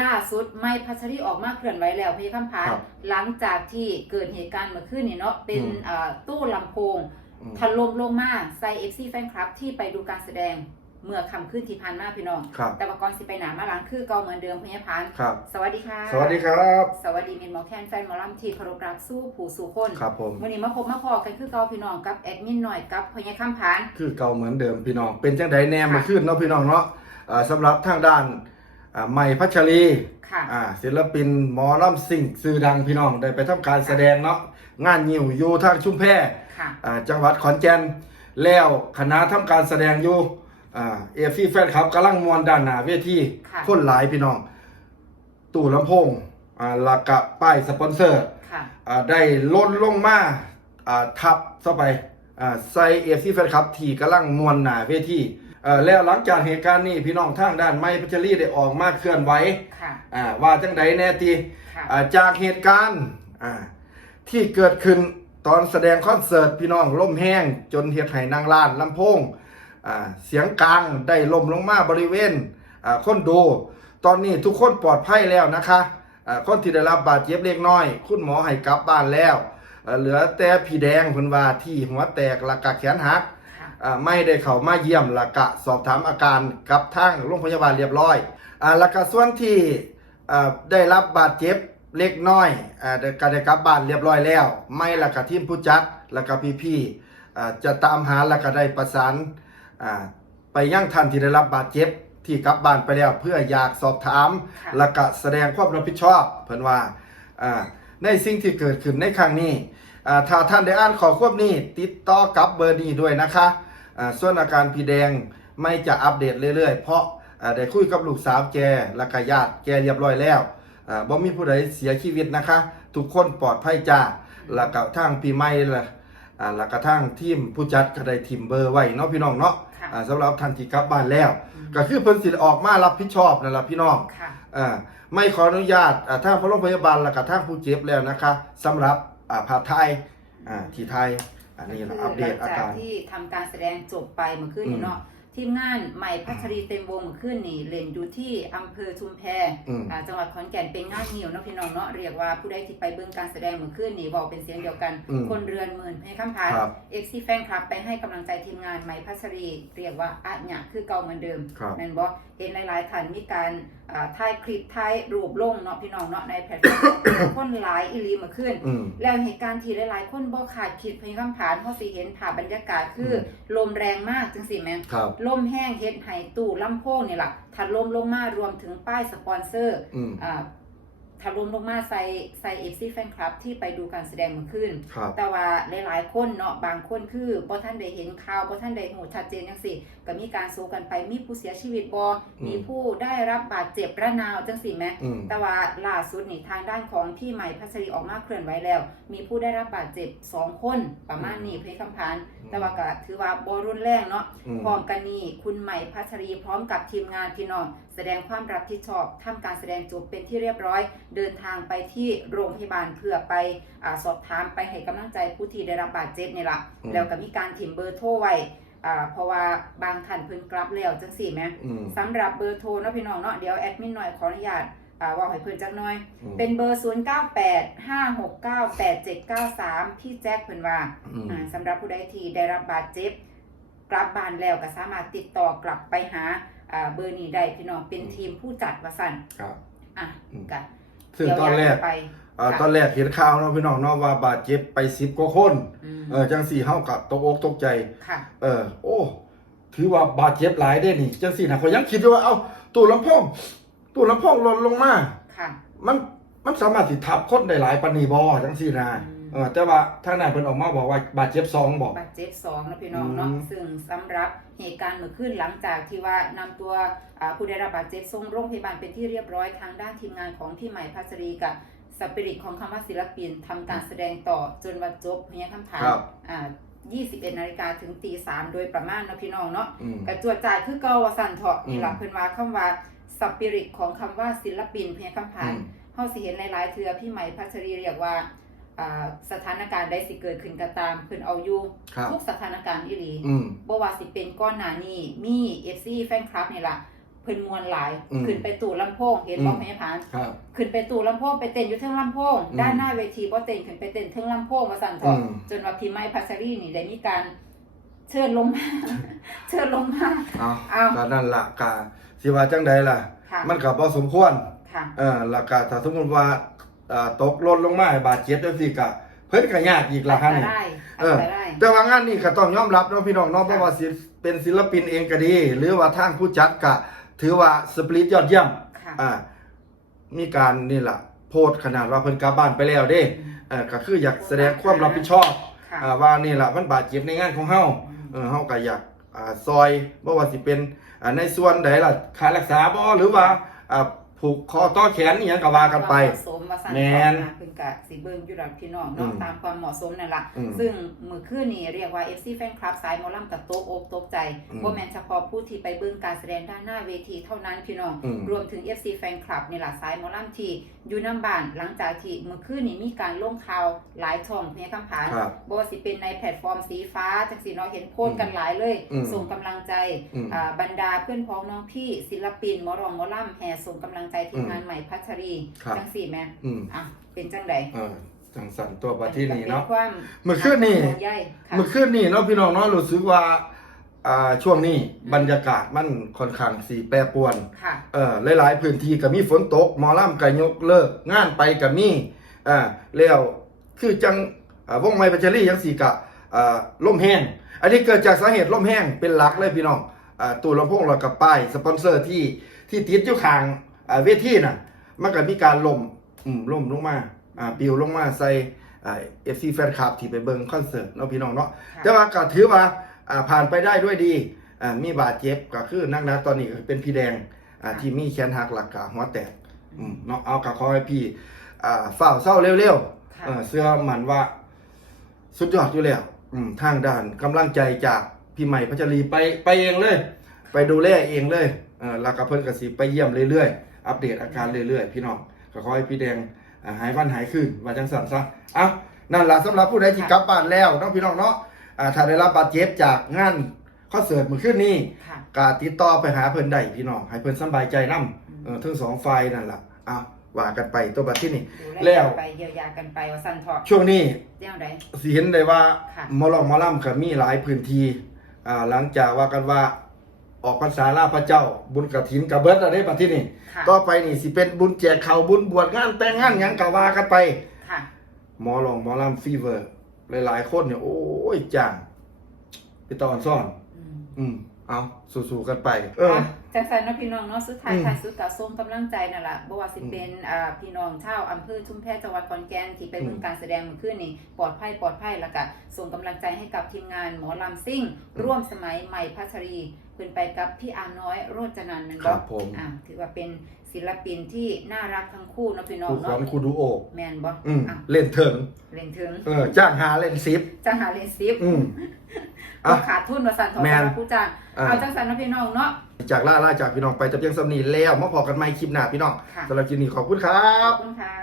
ล่าสุดไม่พัชรีออกมาเคลื่อนไหวแล้วพี่คำพานครับหลังจากที่เกิดเหตุการณ์เมื่อคืนนี่เนาะเป็นอืมเอ่อตู้ลำโพงอืมถล่มลงมาใส่เอฟซีแฟนคลับที่ไปดูการแสดงเมื่อคำขึ้นที่ผ่านมาพี่น้องครับแต่ว่าก่อนสิไปหนามาหลังคือเก่าเหมือนเดิมพญาพานครับสวัสดีค่ะ สวัสดีครับ สวัสดีมินหมอแคนแฟนหมอลำที่เคารพรักสู้ผู้สู่คนครับผมวันนี้มาพบมาพอกันคือเก่าพี่น้องกับแอดมินหน่อยกับพญาคำพานคือเก่าเหมือนเดิมพี่น้อง เป็นจังไดแนมค่ะมาขึ้นเนาะพี่น้องเนาะอ่าสำหรับทางด้านอ่า ใหม่พัชรีค่ะ อ่าศิลปินหมอลำสิ่งสื่อดังพี่น้องได้ไปทำการแสดงเนาะงานยิวอยู่ทางชุมแพค่ะ อ่าจังหวัดขอนแก่นแล้วคณะทำการแสดงอยู่อ่าเอฟซีแฟนคลับกำลังมวนด้านหน้าเวทีค่ะ คนหลายพี่น้อง ตู้ลำโพงอ่าแล้วก็ป้ายสปอนเซอร์ ค่ะ อ่าได้ล้นลงมาอ่าทับเข้าไปอ่าใส่เอฟซีแฟนคลับที่กำลังมวนหนาเวทีเอ่อ แล้วหลังจากเหตุการณ์นี้พี่น้องทางด้านไม้พัชรีได้ออกมาเคลื่อนไหวค่ะอ่าว่าจังใดแน่ตีค่ะอ่าจากเหตุการณ์อ่าที่เกิดขึ้นตอนแสดงคอนเสิร์ตพี่น้องล่มแห้งจนเฮ็ดให้นางล้านลำโพงอ่าเสียงกลางได้ล่มลงมาบริเวณอ่าคนดูตอนนี้ทุกคนปลอดภัยแล้วนะคะอ่าคนที่ได้รับบาดเจ็บเล็กน้อย คุณหมอให้กลับบ้านแล้วเอ่อเหลือแต่พี่แดงเพิ่นว่าที่หัวแตกและกะแขนหักค่ะอ่า ไม่ได้เข้ามาเยี่ยมและกะสอบถามอาการกับทางโรงพยาบาลเรียบร้อยอ่าแล้วก็ส่วนที่อ่าได้รับบาดเจ็บเล็กน้อยอ่าได้ก็ได้กลับบ้านเรียบร้อยแล้ว ไม่และก็ทีมผู้จัดและก็พี่ๆอ่าจะตามหาและก็ได้ประสานอ่าไปยังท่านที่ได้รับบาดเจ็บที่กลับบ้านไปแล้ว เพื่ออยากสอบถามค่ะและก็แสดงความรับผิดชอบ เพิ่นว่าอ่าในสิ่งที่เกิดขึ้นในครั้งนี้อ่าถ้าท่านได้อ่านขอควบนี้ ติดต่อกับเบอร์นี้ด้วยนะคะอ่า ส่วนอาการพี่แดงไม่จะอัปเดตเรื่อยๆ เพราะอ่าได้คุยกับลูกสาวแกและก็ญาติแกเรียบร้อยแล้วอ่าบ่มีผู้ใดเสียชีวิตนะคะ ทุกคนปลอดภัยจ้าแล้วก็ทางปีใหม่ละอ่าแล้วก็ทางทีมผู้จัดก็ได้ทิมเบอร์ไว้เนาะพี่น้องเนาะค่ะอ่าสำหรับท่านที่กลับบ้านแล้ว ก็คือเพิ่นสิออกมารับผิดชอบนั่นล่ะพี่น้องค่ะอ่าไม่ขออนุญาตอ่าทางพโรงพยาบาลและกับทางผู้เจ็บแล้วนะคะสำหรับอ่าภาพไทยอ่าที่ไทย อันนี้เราอัปเดตอาหลังการจากที่ทำการแสดงจบไปเมื่อคืนอืนี้มเนาะ ทีมงานใหม่พัชรีเต็มวงเมื่อคืนนี่เล่นอยู่ที่อำเภอชุมแพอืม อ่าจังหวัดขอนแก่นเป็นงานเหนียวเนาะพี่น้องเนาะเรียกว่าผู้ใดที่ไปเบิ่งการแสดงเมื่อคืนนี่บอกเป็นเสียงเดียวกัน อืมคนเรือนหมื่นให้คำพานครับ เอฟซีแฟนคลับไปให้กำลังใจทีมงานใหม่พัชรีเรียกว่าอะหยะคือเก่าเหมือนเดิม ครับนั่นบอกเห็นหลายๆท่านมีการอ่าถ่ายคลิปถ่ายรูปลงเนาะพี่น้องเนาะในแพลตฟอร์ม คนหลายอีหลีเมื่อคืนอืม แล้วเหตุการณ์ที่หลาย ๆ คนบ่ขาดคิดเพลงคำผานเพราะสิเห็นภาพบรรยากาศคืออลมแรงมากจังสิแม่นครับ ลมแห้งเฮ็ดให้ตู้ลำโพงนี่ล่ะถล่มลงมารวมถึงป้ายสปอนเซอร์อืม อ่าถล่มลงมาใส่ใส่ FC แฟนคลับ ที่ไปดูการแสดงเมื่อคืนครับ แต่ว่าหลายๆคนเนาะบางคนคือบ่ท่านได้เห็นข่าวบ่ท่านได้หูชัดเจนจังซี่ก็มีการสู้กันไปมีผู้เสียชีวิตบ่อืมมีผู้ได้รับบาดเจ็บระนาวจังซี่แหม อืม แต่ว่าล่าสุดนี่ทางด้านของพี่ใหม่พัชรีออกมาเคลื่อนไหวแล้ว มีผู้ได้รับบาดเจ็บ 2 คนประมาณนี้เพคำพานแต่ว่าก็ถือว่าบรุนแรงเนาะอืม พร้อมกันนี้คุณใหม่พัชรีพร้อมกับทีมงานพี่น้อง แสดงความรับผิดชอบทำการแสดงจบเป็นที่เรียบร้อย เดินทางไปที่โรงพยาบาลเพื่อไปอาสอบถามไปให้กำลังใจผู้ที่ได้รับบาดเจ็บนี่ละแล้วก็มีการถิ่มเบอร์โทรไว้อ่าเพราะว่าบางท่านเพิ่นกลับแล้วจังสี่แหมอืมสำหรับเบอร์โทรเนาะพี่น้องเนาะเดี๋ยวแอดมินหน่อยขออนุญาตอ่าเว่าให้เพื่อนจักหน่อยอืมเป็นเบอร์ 0 9 8 5 6 9 8 7 9 3 พี่แจ็คเพิ่นว่าอืมอ่าสำหรับผู้ใดที่ได้รับบาดเจ็บ กลับบ้านแล้วก็สามารถติดต่อกลับไปหา อ่าเบอร์นี้ได้พี่น้องเป็นทีมผู้จัดว่าสั่นครับอะอืมกันซึ่งตอนแรกไปอ่าตอนแรกเห็นข่าวเนาะพี่น้องเนาะว่าบาดเจ็บไปสิบกว่าคนอืมเออจังสี่เฮากับตกอกตกใจ ค่ะ เออ โอ้ ถือว่าบาดเจ็บหลายได้นี่จังสี่นะเขายังคิดอยู่ว่าเอ้าตู้ลำโพงตู้ลำโพงหล่นลงมา ค่ะมันมันสามารถสิทับคนได้หลายปานนีบอจังสี่นะอืม เออแต่ว่าทางนายเพิ่นออกมาบอกว่าบาดเจ็บสองบอก บาดเจ็บสองนะพี่น้องเนาะอืม ซึ่งสำหรับเหตุการณ์เมื่อคืนหลังจากที่ว่านำตัวอ่าผู้ได้รับบาดเจ็บส่งโรงพยาบาลเป็นที่เรียบร้อยทางด้านทีมงานของพี่ใหม่พัชรีกับสปิริตของคำว่าศิลปินทำการแสดงต่อจนวันจบพยาคำถามครับ อ่า21นาฬิกาถึงตี3โดยประมาณเนาะพี่น้องเนาะ อืม กระจวดจ่ายคือเกาวาสันเถาะนี่ล่ะอืม เพิ่นว่าคำว่าสปิริตของคำว่าศิลปินพยาคำถามอืม เฮาสิเห็นหลายๆเทือพี่ใหม่พัชรีเรียกว่าอ่า สถานการณ์ใดสิเกิดขึ้นก็ตามเพิ่นเอาอยู่ครับทุกสถานการณ์อีหลีอืมบ่ว่าสิเป็นก้อนหน้านี้มี FC แฟนคลับนี่ล่ะเพิ่นมวนหลายอืมขึ้นไปตู่ลำโพงเห็นบ่อืมแม่ผานครับขึ้นไปตู่ลำโพงไปเต้นอยู่เทิงลำโพงอืมด้านหน้าเวทีบ่เต้นขึ้นไปเต้นเทิงลำโพงว่าซั่นเถอือะมจนว่าพี่ไม้พัชรีนี่ได้มีการเชิญลงมาเชิญลงมาเอาเอาก็นั่นล่ะกะสิว่าจังใดล่ะค่ะ มันก็บ่สมควรค่ะเออแล้วก็ถ้าสมมุติว่า อ่าตกหล่นลงมาให้บาดเจ็บจังซี่ก็เพิ่นก็ยากอีกล่ะฮะนี่ ได้เออได้ได้ แต่ว่างานนี้ก็ต้องยอมรับเนาะพี่น้องเนาะเพราะว่าศิลป์เป็นศิลปินเองก็ดี หรือว่าทางผู้จัดก็ถือว่าสปริตยอดเยี่ยม ค่ะ อ่ามีการนี่ล่ะโพสต์ขนาดว่าเพิ่นกลับบ้านไปแล้วเด้เออก็คืออยากแสดงความรับผิดชอบค่ะ อ่าว่านี่ล่ะมันบาดเจ็บในงานของเฮาเออเฮาก็อยากอ่าซอยบ่ว่าสิเป็นอ่าในส่วนใดล่ะค่ารักษาบ่หรือว่าอ่า ผูกคอต่อแขนอีหยังก็ว่ากันไป ความเหมาะสมว่าสั่นแม่นต่อมาเพิ่นกะสิเบิ่งอยู่ดอกพี่น้องอืเนาะมตามความเหมาะสมนั่นล่ะอืมซึ่งมื้อคืนนี้เรียกว่า FC แฟนคลับสายหมอลำกับโต๊ะอกตกใจอืมบ่แม่นเฉพาะผู้ที่ไปเบิ่งการแสดงด้านหน้าเวทีเท่านั้นพี่น้อง อืม รวมถึง FC แฟนคลับนี่ล่ะสายหมอลำที่อยู่น้ำบ้านหลังจากที่มื้อคืนนี้มีการลงข่าวหลายช่องในคำผาน ครับ บ่ว่าสิเป็นในแพลตฟอร์มสีฟ้าจังซี่เนาะเห็นโพสต์กันหลายเลย อืมส่งกำลังใจอืม อ่าบรรดาเพื่อนพ้องน้องพี่ศิลปินหมอรองหมอล่ำแห่ส่งกำลังใจทีมอืมงานใหม่พัชรีครับจังสี่แม่อืม อะเป็นจังใดเออจังสันตัวบัดที่นี่เนาะ ป็ความเมื่อคืนนี่ ห่วงใยค่ะเมื่อคืนนี่เนาะพี่น้องเนาะรู้สึกว่าอ่าช่วงนี้บรรยากาศมันค่อนข้างสีแปรปรวน ค่ะ เอ่อหลาย ๆ พื้นที่ก็มีฝนตกหมอลำก็ยกเลิก งานไปก็มีอ่าแล้วคือจังอ่าวงไม้ปัจจรีจังสี่กะอ่าล่มแห้ง อันนี้เกิดจากสาเหตุล่มแห้งเป็นหลักเลยพี่น้องอ่าตู้ลำโพงแล้วก็ป้ายสปอนเซอร์ที่ที่ติดอยู่ข้างอ่า เวทีน่ะมันก็มีการล่มอืมล่มลงมาอ่าปลิวลงมาใส่อ่า FC แฟนคลับที่ไปเบิ่งคอนเสิร์ตเนาะพี่น้องเนาะค่ะแต่ว่าก็ถือว่าอ่าผ่านไปได้ด้วยดีอ่ามีบาดเจ็บก็คือนักนะตอนนี้ก็เป็นพี่แดงอ่าที่มีแขนหักหลักกะหัวแตกอืมเนาะเอากะขอให้พี่อ่าฝ้าวเศร้าเร็วๆค่ะเออเสื้อมันว่าสุดยอดอยู่แล้วอืมทางด้านกำลังใจจากพี่ใหม่พัชรีไปไปเองเลย ไปดูแลเองเลย เออแล้วก็เพิ่นก็สิไปเยี่ยมเรื่อยๆ อัปเดตอาการเรื่อยๆ พี่น้องก็ขอให้พี่แดงอ่าหายวันหายคืนว่าจังสั่นซะเอ้านั่นล่ะสำหรับผู้ใดที่กลับบ้านแล้วเน้องพี่น้องเนาะอ่าถ้าได้รับบาดเจ็บจากงานคอนเสิร์ตเมื่อคืนนี้ค่ะก็ติดต่อไปหาเพิ่นได้พี่น้องให้เพิ่นสำบายใจนํเออทั้งสองฝ่ายนั่นล่ะเอาว่ากันไปตัวบัดที่นี่ดูแล้แลวกันไปเยียวยากันไปว่าสั่นเถาะช่วงนี้แจ้งใดสิเห็นได้ว่าค่ะหมอลองหมอลำก็มีหลายพื้นที่อ่าหลังจากว่ากันว่า ออกพรรษาลาพระเจ้า บุญกฐินกระเบิดอะไรบัดที่นี่ค่ะ ต่อไปนี่สิเป็นบุญแจกเขาวบุญบวชงานแต่งงานหยังก็ว่ากันไป ค่ะ หมอลองหมอลำฟีเวอร์ หลายๆคนเนี่ยโอ้ยจ้างไปตอนซ่อน อืม อืม เอาสู้ๆกันไป เอออะจังสันเนาะพี่น้องเนาะสุดท้ายอืมท้ายสุดกับส่งกำลังใจนั่นแหละบ่ว่าสิเป็นอ่าพี่น้องชาวอำเภอชุมแพจังหวัดขอนแก่นที่ไปเบิ่งอืมการแสดงเมื่อคืนนี้ปลอดภัยปลอดภัยแล้วก็ส่งกำลังใจให้กับทีมงานหมอลำซิ่ง ร่วมสมัยใหม่พัชรีเพิ่นไปกับพี่อาน้อยโรจนันท์นั่นครับผม อ่าถือว่าเป็น ศิลปินที่น่ารักทั้งคู่เนาะพี่น้องคู่ขวัเนาะญคู่ดูโอแม่นบ่อืมอะเล่นเถิงเล่นถึงเออจ้างหาเล่นซิปจะหาเล่นซิปอืมก็อะ ขาดทุนว่าสั่นทอแม่นสำหรับผู้จ้างอ่าเอาจังสันเนาะพี่น้องเนาะจากล่าล่าจากพี่น้องไปแต่เพียงสำนีแล้วมาพอกันใหม่คลิปหน้าพี่น้องค่ะสำหรับคลิปนี้ขอบคุณครัขบ อบคุณค่ะ